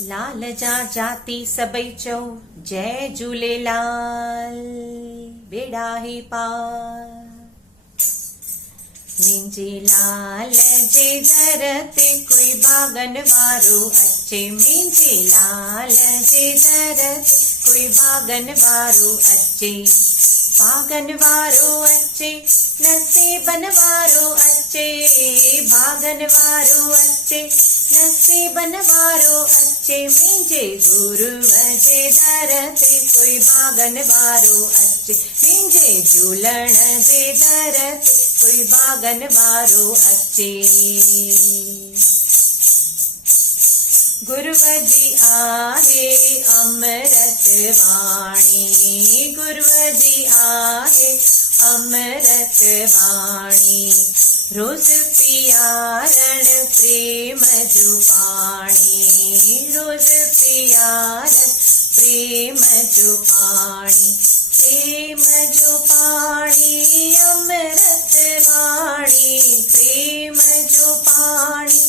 लाल जा जाती सबई चओ जय झूलेलाल बेड़ा ही पार। मुंहिंजे लाल जे दर ते कोई भागन वारो अचे, मुंहिंजे लाल जे दर ते कोई भागन वारो अचे। भागन वारो अचे नसीबन वारो अचे, भागन वारो अचे नसीबन वारो अचे। मुंहिंजे गुरुअ जे दर ते कोई भागन वारो अचे, मुंहिंजे झूलण जे दर ते कोई भागन वारो अचे। गुरुअ जी आहे अमृत वाणी, गुरुअ जी आहे अमृत वाणी। रोज पियारण प्रेम जो पाणी, रोज पियारण प्रेम जो पाणी। प्रेम जो पाणी अमृत वाणी, प्रेम जो पाणी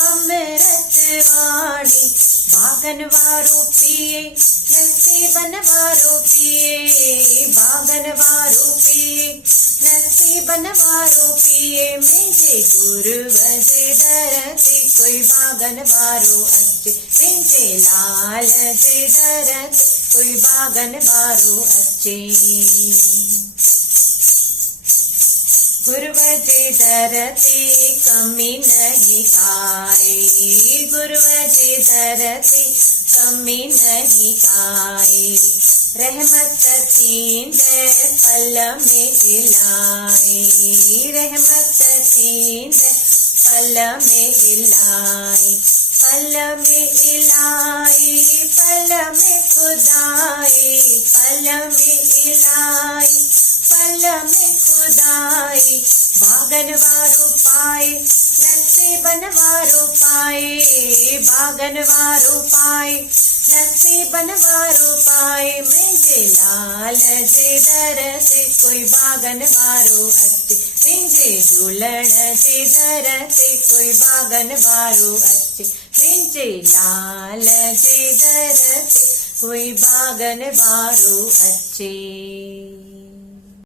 अमृत वाणी। भागन वारो पिए नसीबन वारो पिए, भागन वारो पिए नसीबन वारो पिए। मुंहिंजे गुरुअ जे दर ते कोई भागन वारो अचे, मुंहिंजे लाल जे दर ते कोई भागन वारो अचे। गुरुअ जे दर ते कमी नहीं काई, गुरुअ जे दर ते कमी नहीं काई। रहमत थींदे पल में इलाई, रहमत थींदे पल में इलाई। पल में इलाई पल में खुदाई, पल में इलाई पल में खुदाई। भागन वारो पाए नसीबन वारो पाए, भागन वारो पाए नसीबन वारो पाए। मुंहिंजे लाल जे दर ते कोई भागन वारो अचे, मुंहिंजे झूलण जे दर ते कोई भागन वारो अचे। मुंहिंजे लाल जे दर ते कोई भागन वारो अचे।